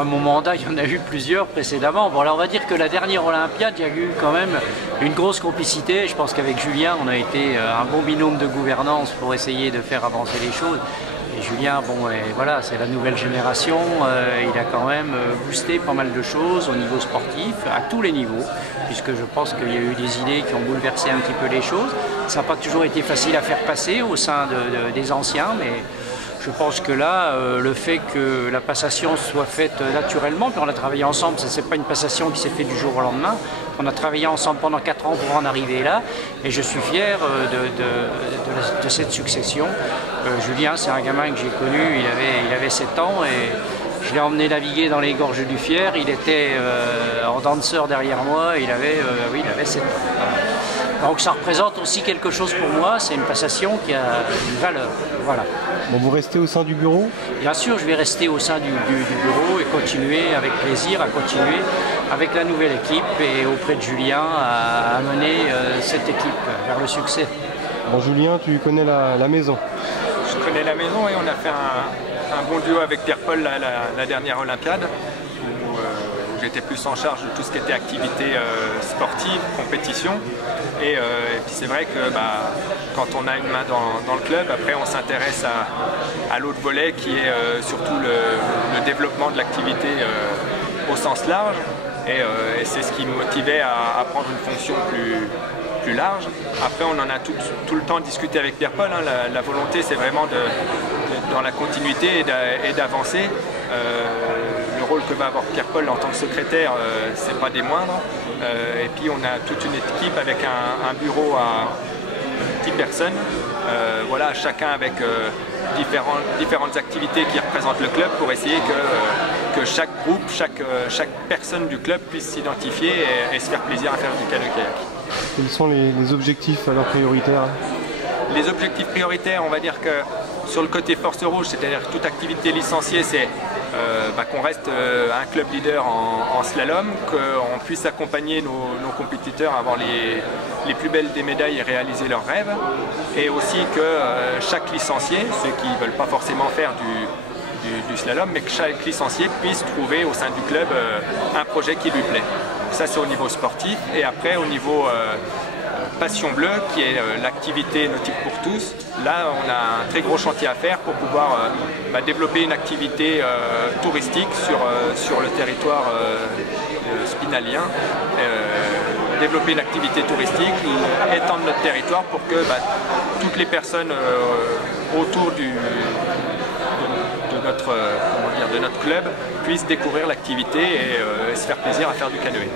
Enfin, mon mandat, il y en a eu plusieurs précédemment. Bon, alors on va dire que la dernière Olympiade, il y a eu quand même une grosse complicité. Je pense qu'avec Julien, on a été un bon binôme de gouvernance pour essayer de faire avancer les choses. Et Julien, bon, et voilà, c'est la nouvelle génération. Il a quand même boosté pas mal de choses au niveau sportif, à tous les niveaux, puisque je pense qu'il y a eu des idées qui ont bouleversé un petit peu les choses. Ça n'a pas toujours été facile à faire passer au sein des anciens, mais je pense que là, le fait que la passation soit faite naturellement, puis on a travaillé ensemble, ce n'est pas une passation qui s'est faite du jour au lendemain. On a travaillé ensemble pendant 4 ans pour en arriver là, et je suis fier de cette succession. Julien, c'est un gamin que j'ai connu, il avait 7 ans, et je l'ai emmené naviguer dans les gorges du Fier. Il était en danseur derrière moi, il avait 7 ans. Donc ça représente aussi quelque chose pour moi, c'est une passation qui a une valeur. Voilà. Bon, vous restez au sein du bureau? Bien sûr, je vais rester au sein du bureau et continuer avec plaisir, à continuer avec la nouvelle équipe et auprès de Julien à mener cette équipe vers le succès. Bon, Julien, tu connais la maison? Je connais la maison et on a fait un bon duo avec Pierre-Paul la dernière Olympiade. J'étais plus en charge de tout ce qui était activité sportive, compétition. Et puis c'est vrai que quand on a une main dans le club, après on s'intéresse à l'autre volet qui est surtout le développement de l'activité au sens large. Et c'est ce qui me motivait à prendre une fonction plus large. Après on en a tout le temps discuté avec Pierre-Paul. Hein. La volonté c'est vraiment dans la continuité et d'avancer. Le rôle que va avoir Pierre-Paul en tant que secrétaire, c'est pas des moindres. Et puis on a toute une équipe avec un bureau à 10 personnes. Voilà, chacun avec différentes activités qui représentent le club pour essayer que chaque groupe, chaque personne du club puisse s'identifier et se faire plaisir à faire du canoë-kayak. Quels sont les objectifs alors prioritaires? Les objectifs prioritaires, on va dire que sur le côté force rouge, c'est-à-dire toute activité licenciée, c'est qu'on reste un club leader en slalom, qu'on puisse accompagner nos compétiteurs à avoir les plus belles des médailles et réaliser leurs rêves. Et aussi que chaque licencié, ceux qui ne veulent pas forcément faire du slalom, mais que chaque licencié puisse trouver au sein du club un projet qui lui plaît. Ça c'est au niveau sportif. Et après au niveau Passion Bleue, qui est l'activité nautique pour tous. Là, on a un très gros chantier à faire pour pouvoir développer une activité touristique sur le territoire spinalien. Développer une activité touristique, étendre notre territoire pour que toutes les personnes autour de notre club puissent découvrir l'activité et se faire plaisir à faire du canoë.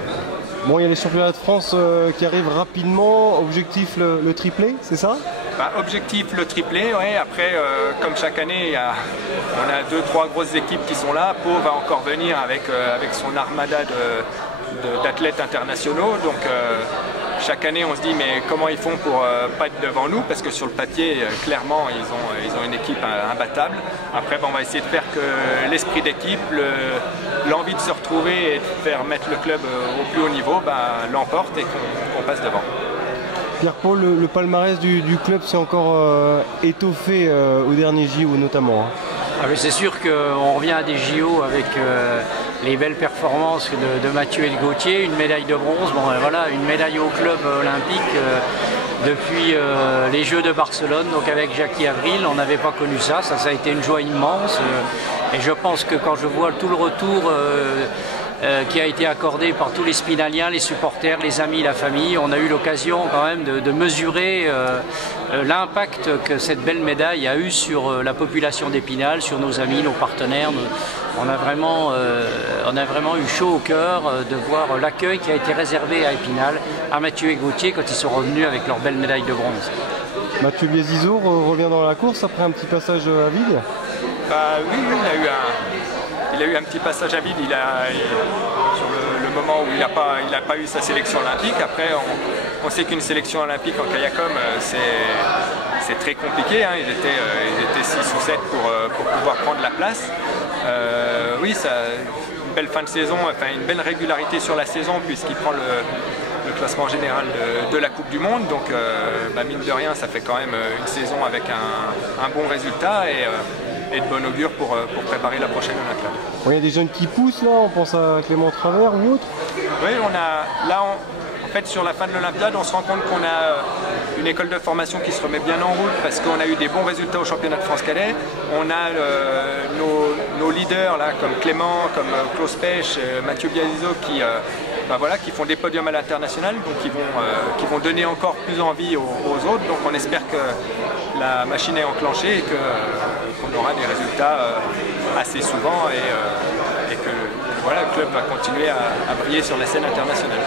Bon, il y a les championnats de France qui arrivent rapidement. Objectif le triplé, c'est ça? Objectif le triplé, ouais. Après, comme chaque année, on a 2-3 grosses équipes qui sont là. Pau va encore venir avec son armada d'athlètes internationaux. Donc chaque année, on se dit mais comment ils font pour pas être devant nous? Parce que sur le papier, clairement, ils ont une équipe imbattable. Après, on va essayer de faire que l'esprit d'équipe, l'envie de se retrouver et de faire mettre le club au plus haut niveau l'emporte et qu'on passe devant. Pierre-Paul, le palmarès du club s'est encore étoffé au dernier JO notamment. Hein. Ah, c'est sûr qu'on revient à des JO avec les belles performances de Mathieu et de Gauthier, une médaille de bronze, voilà, une médaille au club olympique depuis les Jeux de Barcelone, donc avec Jackie Avril, on n'avait pas connu ça, ça a été une joie immense et je pense que quand je vois tout le retour qui a été accordé par tous les spinaliens, les supporters, les amis, la famille. On a eu l'occasion quand même de mesurer l'impact que cette belle médaille a eu sur la population d'Épinal, sur nos amis, nos partenaires. On a vraiment eu chaud au cœur de voir l'accueil qui a été réservé à Épinal, à Mathieu et Gauthier quand ils sont revenus avec leur belle médaille de bronze. Mathieu Biesizour revient dans la course après un petit passage à vide. Oui, il a eu un petit passage à vide. Sur le moment où il n'a pas eu sa sélection olympique. Après, on sait qu'une sélection olympique en kayakom, c'est très compliqué. Hein. Il était 6 ou 7 pour pouvoir prendre la place. Oui, ça, une belle fin de saison, enfin une belle régularité sur la saison puisqu'il prend le classement général de la Coupe du Monde. Donc, mine de rien, ça fait quand même une saison avec un bon résultat. et de bon augure pour préparer la prochaine Olympiade. Bon, il y a des jeunes qui poussent là, on pense à Clément Travers ou autre. Oui, en fait, sur la fin de l'Olympiade, on se rend compte qu'on a une école de formation qui se remet bien en route parce qu'on a eu des bons résultats au championnat de France Cadet. On a nos leaders là, comme Clément, comme Klaus Pech, Mathieu Biasizo qui font des podiums à l'international, donc qui vont donner encore plus envie aux autres. Donc on espère que la machine est enclenchée et qu'on aura des résultats assez souvent et que le club va continuer à briller sur la scène internationale.